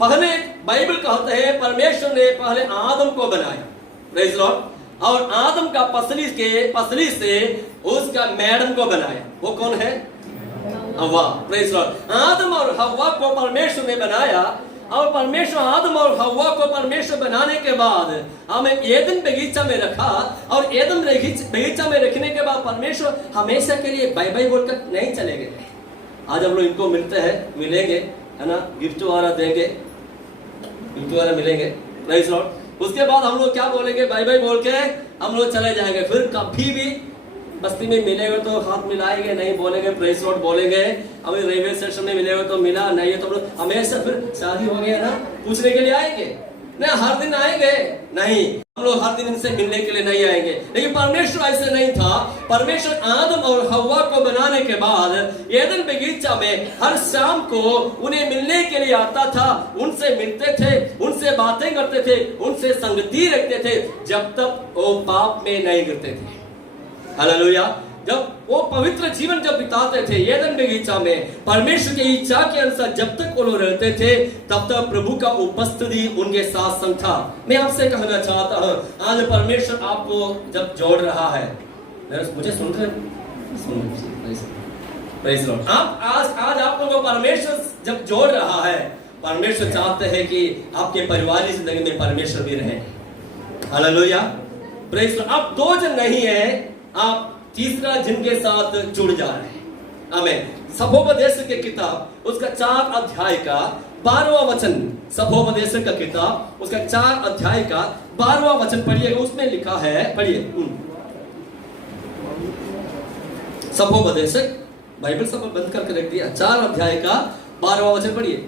पहले बाइबल कहते हैं परमेश्वर ने पहले आदम को बनाया, प्रेज लॉर्ड, और आदम का पसली से उसका मैडम को बनाया। वो कौन है? हव्वा, प्रेज लॉर्ड। आदम और हव्वा को परमेश्वर ने बनाया, और परमेश्वर आदम और हव्वा को परमेश्वर बनाने के बाद हमें एदन बगीचा में रखा, और एदन बगीचा में रखने के बाद परमेश्वर हमेशा के लिए बाय बाय बोलकर नहीं चले गए। आज हम लोग इनको मिलेंगे, है ना, गिफ्ट वाला देंगे, गिफ्ट वाला मिलेंगे, प्रेज लॉर्ड। उसके बाद हम लोग क्या बोलेंगे? बाय बाय बोल के हम लोग चले जाएंगे। फिर कभी भी बस्ती में मिलेगा तो हाथ मिलाएंगे, नहीं बोलेंगे प्रेज लॉर्ड बोलेंगे। अभी रेलवे स्टेशन में मिलेगा तो मिला, नहीं है तो हम लोग हमेशा फिर शादी हो गया ना पूछने के लिए आएंगे ना, हर दिन आएंगे नहीं, हम लोग हर दिन इनसे मिलने के लिए नहीं आएंगे। लेकिन परमेश्वर ऐसे नहीं था। परमेश्वर आदम और हव्वा को बनाने के बाद एदन बगीचा में हर शाम को उन्हें मिलने के लिए आता था, उनसे मिलते थे, उनसे बातें करते थे, उनसे संगति रखते थे, जब तक वो पाप में नहीं गिरते थे। हालेलुया। जब वो पवित्र जीवन जब बिताते थे एदन बगीचा में, परमेश्वर की इच्छा के अनुसार जब तक वो लोग रहते थे, तब तक प्रभु का उपस्थिति उनके साथ संग था। मैं आपसे कहना चाहता हूँ, आज परमेश्वर आपको जब जोड़ रहा है, मुझे सुन रहे, आप आज आप लोगों को परमेश्वर जब जोड़ रहा है, परमेश्वर चाहते हैं कि आपके परिवार की जिंदगी में परमेश्वर भी रहे। Hallelujah, praise Lord. आप दो जन नहीं है, आप तीसरा जिनके साथ जुड़ जा रहे हैं। आमीन। सभोपदेश की किताब उसका 4 अध्याय का 12वां वचन, सभोपदेश का किताब उसका 4 अध्याय का 12वां वचन पढ़िएगा। उसमें लिखा है, पढ़िए, सभोपदेश, बाइबल सब बंद करके रख दिया, 4 अध्याय का 12वां वचन पढ़िए।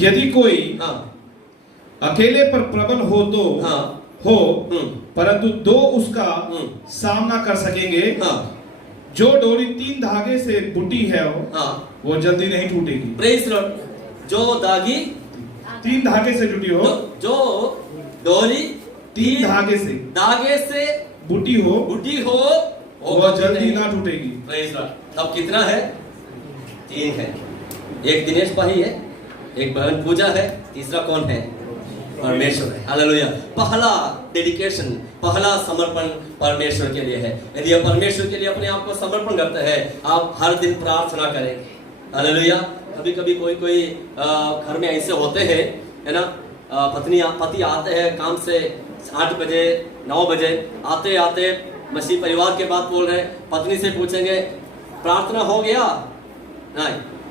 यदि कोई अकेले पर प्रबल हो तो परंतु 2 उसका सामना कर सकेंगे। जो डोरी 3 धागे से बुटी है वो जल्दी नहीं टूटेगी। Praise Lord. जो धागी 3 धागे से जुटी हो, जो डोरी 3 धागे से बुटी हो वो जल्दी ना टूटेगी। Praise Lord. अब कितना है? 3 है। एक दिनेश भाई है, एक बहन पूजा है, तीसरा कौन है? परमेश्वर है। हालेलुया। पहला डेडिकेशन, पहला समर्पण परमेश्वर के लिए है। यदि आप परमेश्वर के लिए अपने आप को समर्पण करते हैं, आप हर दिन प्रार्थना करेंगे। हालेलुया। कभी कभी कोई घर में ऐसे होते हैं, है ना, पति आते हैं काम से 8 बजे 9 बजे, आते आते मसीह परिवार के बात बोल रहे हैं, पत्नी से पूछेंगे प्रार्थना हो गया?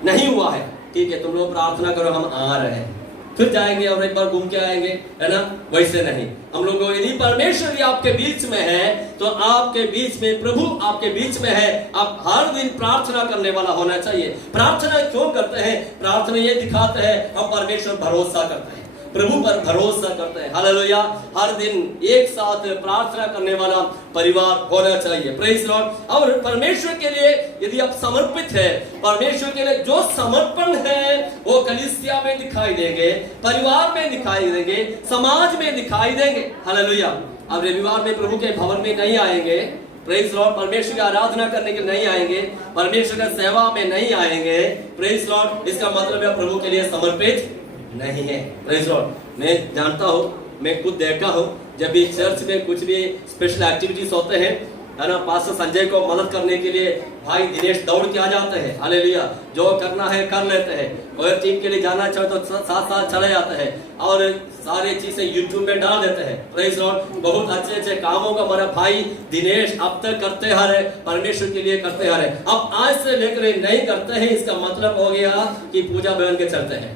नहीं हुआ है, ठीक है तुम लोग प्रार्थना करो, हम आ रहे हैं। फिर जाएंगे और एक बार घूम के आएंगे, है ना। वैसे नहीं, हम लोग यदि परमेश्वर आपके बीच में है तो आपके बीच में प्रभु आपके बीच में है, आप हर दिन प्रार्थना करने वाला होना चाहिए। प्रार्थना क्यों करते हैं? प्रार्थना ये दिखाते हैं हम परमेश्वर भरोसा करते हैं, प्रभु पर भरोसा करते हैं। हालेलुया। हर दिन एक साथ प्रार्थना करने वाला परिवार होना चाहिए। Praise Lord. और परमेश्वर के लिए यदि आप समर्पित है, परमेश्वर के लिए जो समर्पण है वो कलीसिया में दिखाई देंगे, परिवार में दिखाई देंगे, समाज में दिखाई देंगे। हालेलुया। अब रविवार में प्रभु के भवन में नहीं आएंगे, प्रेज लॉर्ड, परमेश्वर की आराधना करने के नहीं आएंगे, परमेश्वर की सेवा में नहीं आएंगे, प्रेज लॉर्ड, इसका मतलब है प्रभु के लिए समर्पित नहीं है। Praise Lord. मैं जानता हूँ, मैं खुद देखा हूँ, जब भी चर्च में कुछ भी स्पेशल एक्टिविटीज होते हैं, है ना, पास्टर संजय को मदद करने के लिए भाई दिनेश दौड़ के आ जाते हैं। हालेलुया। जो करना है कर लेते हैं, कोई टीम के लिए जाना चाहे तो साथ साथ चले जाते हैं और सारी चीजें यूट्यूब में डाल देते हैं। Praise Lord. बहुत अच्छे अच्छे कामों का हमारा भाई दिनेश अब तक करते आ रहे, परमेश्वर के लिए करते आ रहे। अब आज से लेकर नहीं करते हैं, इसका मतलब हो गया कि पूजा बहन के चलते हैं।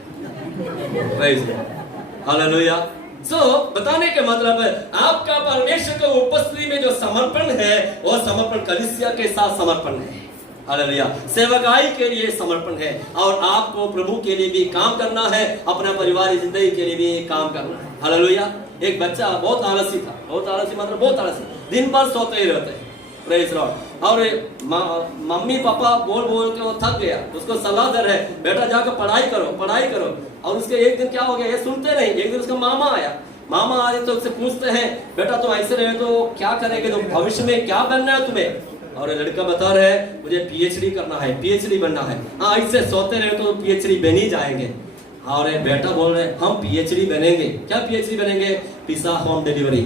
हालेलुया। सो बताने के मतलब है आपका परमेश्वर के उपस्थिति में जो समर्पण है वो समर्पण कलीसिया के साथ समर्पण है। हालेलुया। सेवकाई के लिए समर्पण है, और आपको प्रभु के लिए भी काम करना है, अपना परिवार की जिंदगी के लिए भी काम करना है। हालेलुया। एक बच्चा बहुत आलसी था, बहुत आलसी मतलब बहुत आलसी, दिन भर सोते ही रहते हैं। Praise Lord. और मम्मी पापा बोल बोल के वो थक गया, उसको सलाह दे रहे बेटा जाकर पढ़ाई करो पढ़ाई करो। और उसके एक दिन क्या हो गया, ये सुनते नहीं। एक दिन उसका मामा आया, मामा आए तो उससे पूछते हैं बेटा तुम ऐसे रहे तो क्या करेंगे, तो भविष्य में क्या बनना है तुम्हें? और लड़का बता रहे हैं मुझे पीएचडी करना है, पीएचडी बनना है। हाँ, ऐसे सोते रहे तो पीएचडी बन ही जाएंगे। और बेटा बोल रहे हम पीएचडी बनेंगे। क्या पीएचडी बनेंगे? पिज्जा होम डिलीवरी,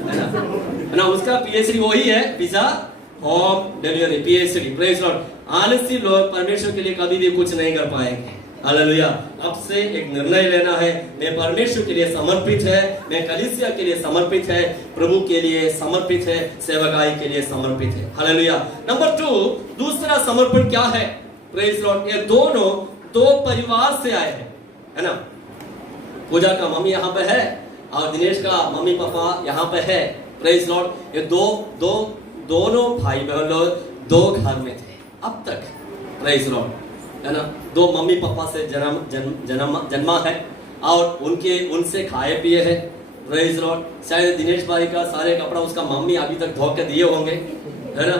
है ना, उसका पीएचडी वही है, pizza home delivery, PhD. Praise Lord. आलसी लोग परमेश्वर के लिए कभी भी कुछ नहीं कर पाएंगे। हालेलुया। अब से एक निर्णय लेना है, मैं परमेश्वर के लिए समर्पित है, मैं कलीसिया के लिए समर्पित है, प्रभु के लिए समर्पित है, सेवकाई के लिए समर्पित है। हालेलुया। नंबर 2, दूसरा समर्पण क्या है? Praise Lord. ये दोनों दो परिवार से आए हैं, है ना। पूजा का मम्मी यहाँ पे है और दिनेश का मम्मी पापा यहाँ पे है। Praise Lord. ये दोनों भाई बहन लोग दो घर में थे अब तक। प्रेज लॉर्ड, है ना। दो मम्मी पापा से जन्मा है और उनसे खाए पिए है। Praise Lord. शायद दिनेश भाई का सारे कपड़ा उसका मम्मी अभी तक धो के दिए होंगे, है ना।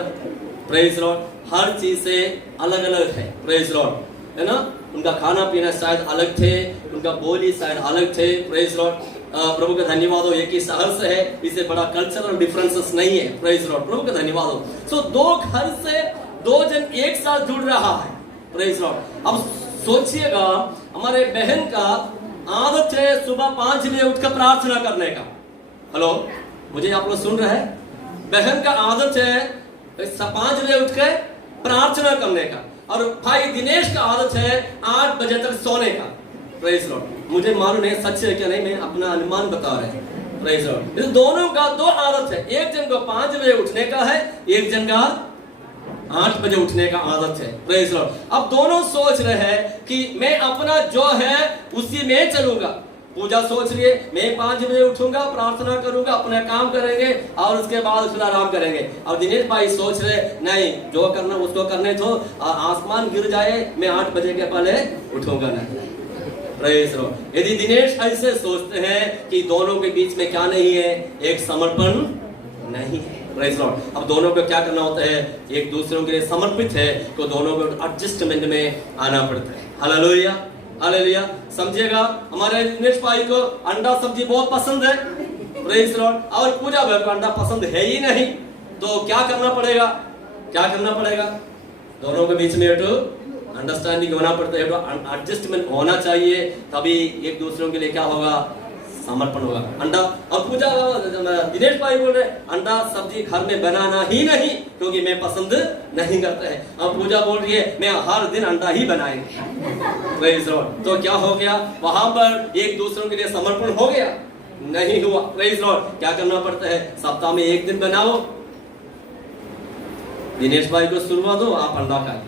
Praise Lord. हर चीज से अलग अलग है। प्रेज लॉर्ड, है ना। उनका खाना पीना शायद अलग थे, उनका बोली शायद अलग थे। Praise Lord. प्रभु का धन्यवाद हो, एक ही शहर से है, इससे बड़ा कल्चरल डिफरेंसेस नहीं है। Praise Lord. प्रभु का धन्यवाद हो। सो दो घर से दो जन एक साथ जुड़ रहा है। Praise Lord. अब सोचिएगा, हमारे बहन का आदत है सुबह 5 बजे उठकर प्रार्थना करने का। हेलो, मुझे आप लोग सुन रहे हैं? बहन का आदत है 5 बजे उठकर प्रार्थना करने का, और भाई दिनेश का आदत है 8 बजे तक सोने का। Praise Lord. मुझे मालूम नहीं सच है क्या नहीं, मैं अपना अनुमान बता रहे हैं। Praise Lord. दोनों का दो आदत है, एक जन को 5 बजे उठने का है, एक जन का 8 बजे उठने का आदत है। Praise Lord. अब दोनों सोच रहे हैं कि मैं अपना जो है उसी में चलूंगा। पूजा सोच लिए मैं 5 बजे उठूंगा, प्रार्थना करूंगा, अपना काम करेंगे और उसके बाद उसमें आराम करेंगे। और दिनेश भाई सोच रहे नहीं, जो करना उसको करने दो, आसमान गिर जाए मैं 8 बजे के पहले उठूंगा नहीं। Praise Lord. यदि दिनेश ऐसे सोचते हैं कि दोनों के बीच में क्या नहीं है, एक समर्पण नहीं है। Praise Lord. अब दोनों को क्या करना होता है? एक दूसरों के लिए समर्पित है तो दोनों को एडजस्टमेंट में आना पड़ता है। Hallelujah, hallelujah. समझिएगा, हमारे दिनेश भाई को अंडा सब्जी बहुत पसंद है। Praise Lord. और पूजा भाई को अंडा पसंद है ही नहीं, तो क्या करना पड़ेगा? क्या करना पड़ेगा? दोनों के बीच में अंडरस्टैंडिंग होना पड़ता है, एडजस्टमेंट होना चाहिए, तभी एक दूसरों के लिए क्या होगा? समर्पण होगा। अंडा। और पूजा दिनेश भाई बोल रहे अंडा सब्जी घर में बनाना ही नहीं क्योंकि मैं पसंद नहीं करता है। अब पूजा बोल रही है मैं हर दिन अंडा ही बनाएंगे। Praise Lord. तो क्या हो गया? वहां पर एक दूसरों के लिए समर्पण हो गया? नहीं हुआ। Praise Lord. क्या करना पड़ता है? सप्ताह में एक दिन बनाओ, दिनेश भाई को सुनवा दो, आप अंडा खाइए।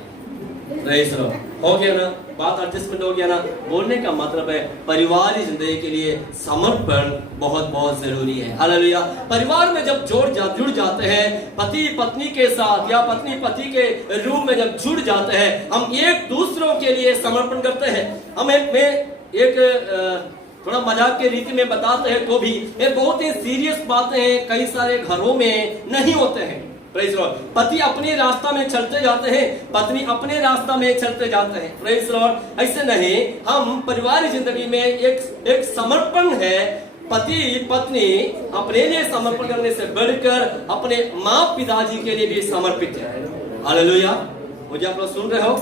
Praise Lord. हो गया ना, बात एडजस्टमेंट हो गया ना। बोलने का मतलब है परिवार जिंदगी के लिए समर्पण बहुत बहुत जरूरी है। हालेलुया। परिवार में जब जुड़ जाते हैं, पति पत्नी के साथ या पत्नी पति के रूप में जब जुड़ जाते हैं, हम एक दूसरों के लिए समर्पण करते हैं। हम एक थोड़ा मजाक के रीति में बताते हैं तो भी ये बहुत ही सीरियस बातें कई सारे घरों में नहीं होते हैं। Praise Lord. पति अपने रास्ता में चलते जाते हैं, पत्नी अपने रास्ता में चलते जाते हैं। Praise Lord. ऐसे नहीं, हम पारिवारिक जिंदगी में एक समर्पण है। पति पत्नी अपने लिए समर्पण करने से बढ़कर अपने माँ पिताजी के लिए भी समर्पित है। हालेलुया। मुझे आप लोग सुन रहे हो?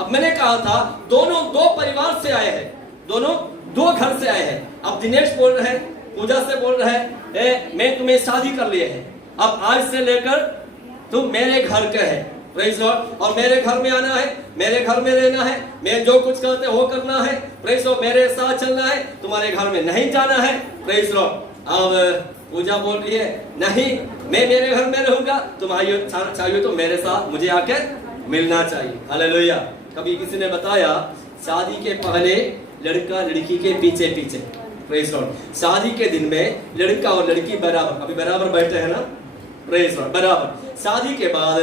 अब मैंने कहा था दोनों दो परिवार से आए हैं, दोनों दो घर से आए हैं। अब दिनेश बोल रहे हैं, पूजा से बोल रहे हैं मैं तुम्हें शादी कर लिए है, अब आज से लेकर तुम मेरे घर के है। Praise Lord. और मेरे घर में आना है, मेरे घर में रहना है, मैं जो कुछ कहते हैं वो करना है। Praise Lord. मेरे साथ चलना है, तुम्हारे घर में नहीं जाना है। Praise Lord. अब पूजा बोल रही है नहीं, मैं मेरे घर में रहूंगा, तुम चाहिए तो मेरे साथ मुझे आकर मिलना चाहिए। हालेलुया। कभी किसी ने बताया शादी के पहले लड़का लड़की के पीछे पीछे। Praise Lord. शादी के दिन में लड़का और लड़की बराबर, अभी बराबर बैठे हैं ना। Praise Lord. बराबर। शादी के बाद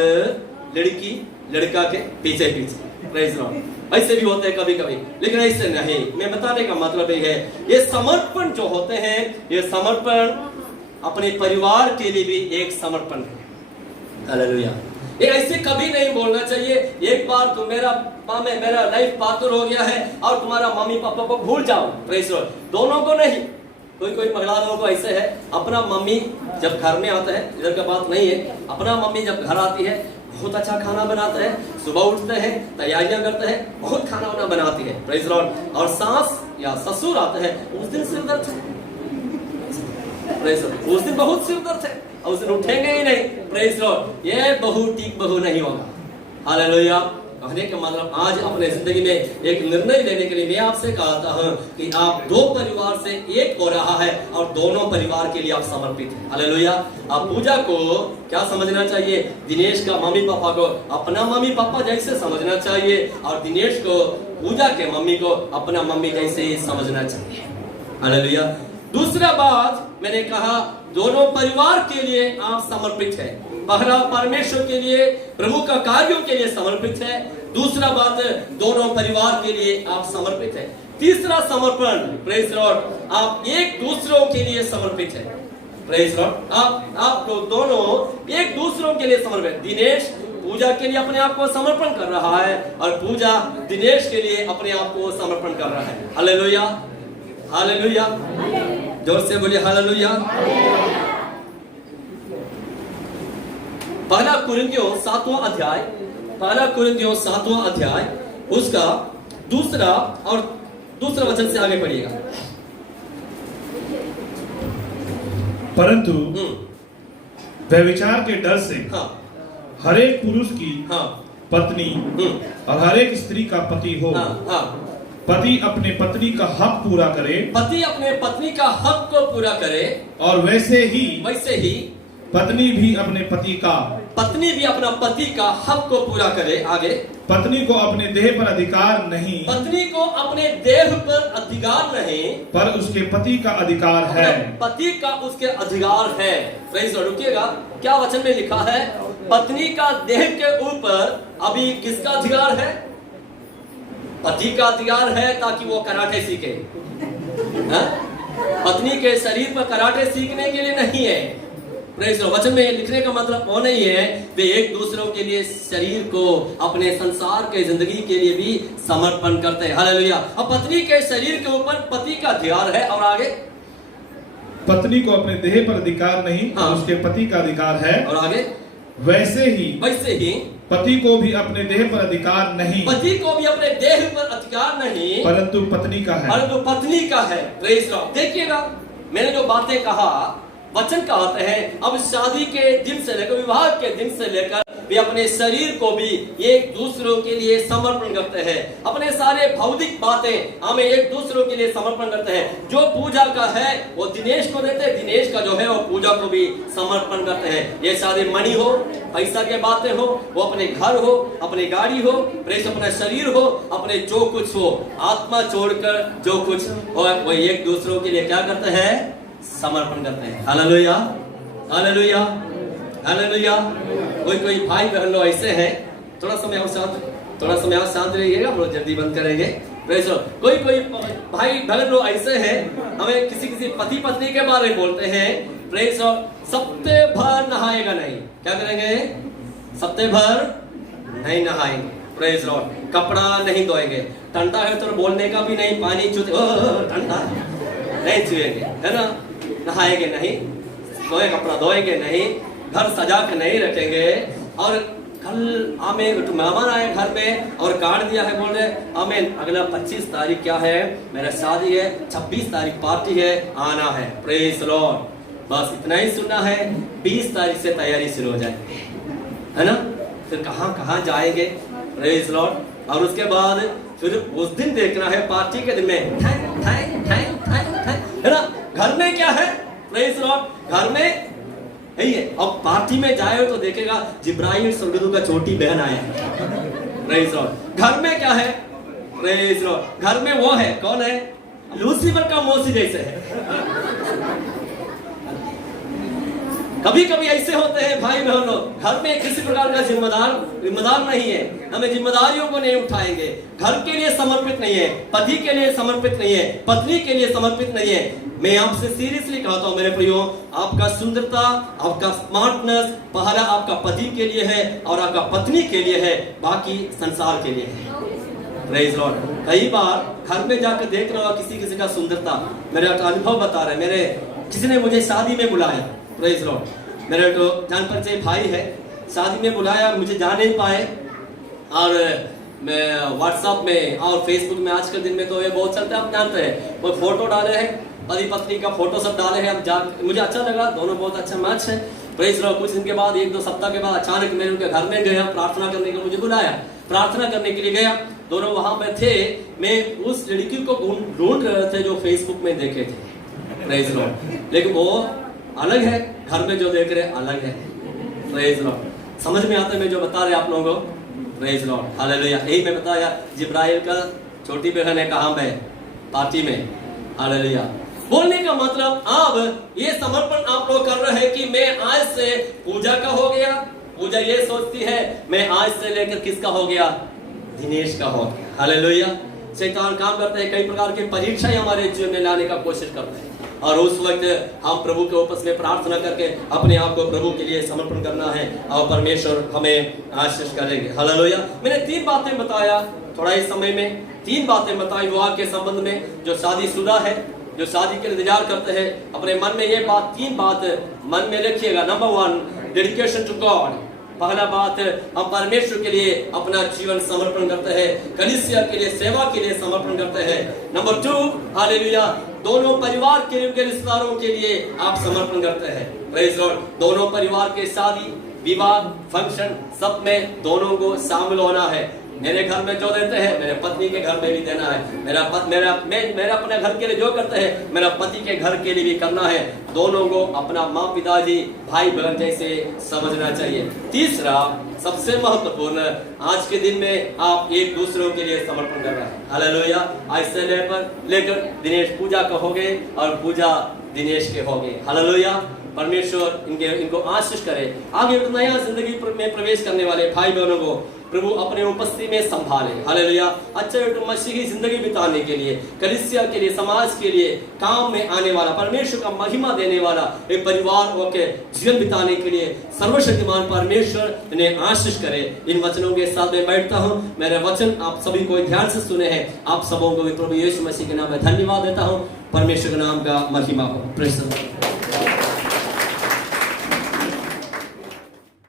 लड़की लड़का के पीछे पीछे। Praise Lord. ऐसे भी होते हैं कभी कभी, लेकिन ऐसे नहीं। मैं बताने का मतलब ये है, ये समर्पण जो होते हैं, ये समर्पण अपने परिवार के लिए भी एक समर्पण है। हालेलुया। ये ऐसे कभी नहीं बोलना चाहिए एक बार तुम मेरा लाइफ पार्टनर हो गया है और तुम्हारा मम्मी पापा को भूल जाओ। Praise Lord. दोनों को नहीं, कोई महिलाओं को ऐसे है, अपना मम्मी जब घर में आता है, इधर का बात नहीं है, अपना मम्मी जब घर आती है बहुत अच्छा खाना बनाते हैं, सुबह उठते हैं, तैयारियां करते हैं, बहुत खाना वाना बनाती है, प्रेज लॉर्ड। और सास या ससुर आते हैं, उस दिन सिर दर्द है, प्रेज लॉर्ड, उस दिन बहुत सिर दर्द है, और उस दिन उठेंगे ही नहीं, प्रेज लॉर्ड। ये बहू ठीक बहू नहीं होगा। हालेलुया। कहने का मतलब आज अपने जिंदगी में एक निर्णय लेने के लिए मैं आपसे कहता हूं कि आप दो परिवार से एक हो रहा है और दोनों परिवार के लिए आप समर्पित हैं। हालेलुया। आप पूजा को क्या समझना चाहिए? दिनेश का मम्मी पापा को अपना मम्मी पापा जैसे समझना चाहिए, और दिनेश को पूजा के मम्मी को अपना मम्मी जैसे समझना चाहिए। हालेलुया। दूसरा बात मैंने कहा, दोनों परिवार के लिए आप समर्पित है। पहला परमेश्वर के लिए, प्रभु का कार्यों के लिए समर्पित है। दूसरा बात, दोनों परिवार के लिए आप समर्पित है। तीसरा समर्पण, प्रेज लॉर्ड, आप एक दूसरों के लिए समर्पित है। प्रेज लॉर्ड, आप लोग दोनों एक दूसरों के लिए समर्पित। दिनेश पूजा के लिए अपने आप को समर्पण कर रहा है, और पूजा दिनेश के लिए अपने आप को समर्पण कर रहा है। हालेलुया, हालेलुया, जोर से बोलिए हालेलुया। पहला कुरिन्थियों 7वां अध्याय, पहला कुरिन्थियों 7वां अध्याय, उसका दूसरा वचन से आगे पढ़िएगा। परंतु व्यभिचार के डर से हर एक पुरुष की पत्नी और हर एक स्त्री का पति हो। पति अपने पत्नी का हक पूरा करे, पति अपने पत्नी का हक को पूरा करे, और वैसे ही पत्नी भी अपने पति का हक को पूरा करे। आगे, पत्नी को अपने देह पर अधिकार नहीं, पत्नी को अपने देह पर अधिकार नहीं, पर उसके पति का अधिकार है, पति का उसके अधिकार है। रुकिएगा, क्या वचन में लिखा है? पत्नी का देह के ऊपर अभी किसका अधिकार है? पति का अधिकार है, ताकि वो कराटे सीखे। पत्नी के शरीर पर कराटे सीखने के लिए नहीं है। Praise Lord. वचन में लिखने का मतलब वो नहीं है वे एक दूसरों के लिए शरीर को अपने संसार के जिंदगी के लिए भी समर्पण करते हैं। हालेलुया। अब पत्नी के शरीर के ऊपर पति का अधिकार है, और आगे पत्नी को अपने देह पर अधिकार नहीं, उसके पति का अधिकार है, और आगे वैसे ही पति को भी अपने देह पर अधिकार नहीं, पति को भी अपने देह पर अधिकार नहीं, परंतु पत्नी का है, परंतु पत्नी का है। Praise Lord. देखिएगा, मैंने जो बातें कहा, वचन कहते हैं अब शादी के दिन से लेकर, विवाह के दिन से लेकर वे अपने शरीर को भी एक दूसरों के लिए समर्पण करते हैं। अपने सारे भौतिक बातें हमें एक दूसरों के लिए समर्पण करते हैं। जो पूजा का है वो दिनेश को देते हैं, दिनेश का जो है वो पूजा को भी समर्पण करते हैं। ये सारे मनी हो, पैसा के बातें हो, वो अपने घर हो, अपनी गाड़ी हो, प्रेस अपना शरीर हो, अपने जो कुछ हो, आत्मा छोड़कर जो कुछ हो, वो एक दूसरों के लिए क्या करते हैं? समर्पण करते हैं। Hallelujah, hallelujah, hallelujah. कोई भाई बहन लोग ऐसे हैं, थोड़ा समय और शांत रहिएगा, हम लोग जल्दी बंद करेंगे। कोई भाई बहन लोग ऐसे हैं, हमें किसी पति पत्नी के बारे में बोलते हैं, प्रेस सप्ते भर नहाएगा नहीं। क्या करेंगे? सप्ते भर नहीं नहाएंगे। Praise Lord. कपड़ा नहीं धोएंगे, ठंडा है तो बोलने का भी नहीं, पानी छूते ठंडा नहीं छुएंगे, है ना? नहाएंगे नहीं, कपड़ा धोएंगे नहीं, घर सजा के नहीं रखेंगे। और कल हमें मेहमान आए घर में और कार्ड दिया है, बोल रहे हमें अगला 25 तारीख क्या है, मेरा शादी है, 26 तारीख पार्टी है, आना है। Praise Lord. बस इतना ही सुनना है, 20 तारीख से तैयारी शुरू हो जाएगी, है ना? फिर कहाँ जाएंगे? Praise Lord. और उसके बाद फिर उस दिन देखना है, पार्टी के दिन में है ना? घर में क्या है? Praise Lord. घर में यही है। अब पार्टी में जाए तो देखेगा जिब्राइल स्वर्गदूत का छोटी बहन आया है। Praise Lord. घर में क्या है? Praise Lord. घर में वो है, कौन है? लूसीफर का मौसी जैसे है। कभी कभी ऐसे होते हैं भाई बहनों, घर में किसी प्रकार का जिम्मेदार नहीं है, हमें जिम्मेदारियों को नहीं उठाएंगे, घर के लिए समर्पित नहीं है, पति के लिए समर्पित नहीं है, पत्नी के लिए समर्पित नहीं है। मैं आपसे सीरियसली कहता हूं मेरे प्रियो, आपका सुंदरता, आपका स्मार्टनेस पहला आपका पति के लिए है और आपका पत्नी के लिए है, बाकी संसार के लिए है। Praise Lord. कई बार घर में जाकर देख रहा हूं किसी का सुंदरता, मेरा अनुभव बता रहे, मेरे किसी ने मुझे शादी में बुलाया, प्रेज लॉर्ड। मेरे तो जान परिचय भाई है, शादी में बुलाया, मुझे जा नहीं पाए, और मैं व्हाट्सएप में और फेसबुक में आज के दिन में तो ये बहुत चलते हैं, आप जानते हैं। वो फोटो डाले हैं, पति पत्नी का फोटो सब डाले हैं। अब मुझे अच्छा लगा, दोनों बहुत अच्छा मैच है। Praise Lord. कुछ दिन के बाद, 1-2 सप्ताह के बाद अचानक मैं उनके घर में गया, प्रार्थना करने के लिए मुझे बुलाया, प्रार्थना करने के लिए गया। दोनों वहां पे थे। मैं उस लड़की को ढूंढ रहे थे जो फेसबुक में देखे थे। Praise Lord. लेकिन वो अलग है, घर में जो देख रहे अलग है। Praise Lord. समझ में आता है मैं जो बता रहे आप लोगों को? Praise Lord. हालेलुया। यही मैं बताया, जिब्राइल का छोटी बहन है कहाँ पे? पार्टी में। हालेलुया। बोलने का मतलब, अब ये समर्पण आप लोग कर रहे हैं कि मैं आज से पूजा का हो गया। पूजा ये सोचती है मैं आज से लेकर किसका हो गया? दिनेश का हो गया। हालेलुया। शैतान काम करते हैं, कई प्रकार की परीक्षाएं हमारे जीवन में लाने का कोशिश करते हैं, और उस वक्त हम प्रभु के उपस्थित में प्रार्थना करके अपने आप को प्रभु के लिए समर्पण करना है, और परमेश्वर हमें आशीष करेंगे। हालेलुया। मैंने 3 बातें बताया थोड़ा इस समय में, 3 बातें बताई विवाह के संबंध में। जो शादीशुदा है, जो शादी के इंतजार करते हैं, अपने मन में ये बात, 3 बात मन में रखिएगा। Number 1, dedication to God. पहला बात, हम परमेश्वर के लिए अपना जीवन समर्पण करते हैं, कलीसिया के लिए, सेवा के लिए समर्पण करते हैं। नंबर 2, हालेलुया, दोनों परिवार के लिए, उनके रिश्तेदारों के लिए आप समर्पण करते हैं। Praise Lord. दोनों परिवार के शादी, विवाह, फंक्शन, सब में दोनों को शामिल होना है। मेरे घर में जो देते हैं, मेरे पत्नी के घर में भी देना है। मेरा अपने घर के लिए जो करते हैं, मेरा पति के घर के लिए भी करना है। दोनों को अपना माँ पिताजी, भाई बहन जैसे समझना चाहिए। तीसरा, सबसे महत्वपूर्ण, आज के दिन में आप एक दूसरों के लिए समर्पण कर रहे हैं। हालेलुया। आज से लेकर दिनेश पूजा का हो गए, और पूजा दिनेश के हो गए। हालेलुया। परमेश्वर इनको आशीष करे। आगे एक नया जिंदगी में प्रवेश करने वाले भाई बहनों को प्रभु अपने उपस्थिति में संभाले। हालेलुया। अच्छे मसीही जिंदगी बिताने के लिए, कलीसिया के लिए, समाज के लिए काम में आने वाला, परमेश्वर का महिमा देने वाला एक परिवार के जीवन बिताने के लिए सर्वशक्तिमान परमेश्वर इन्हें आशीष करे। इन वचनों के साथ मैं बैठता हूँ। मेरे वचन आप सभी को ध्यान से सुने हैं। आप सबों को प्रभु यीशु मसीह के नाम में धन्यवाद देता हूँ। परमेश्वर के नाम का महिमा हो। Praise the Lord.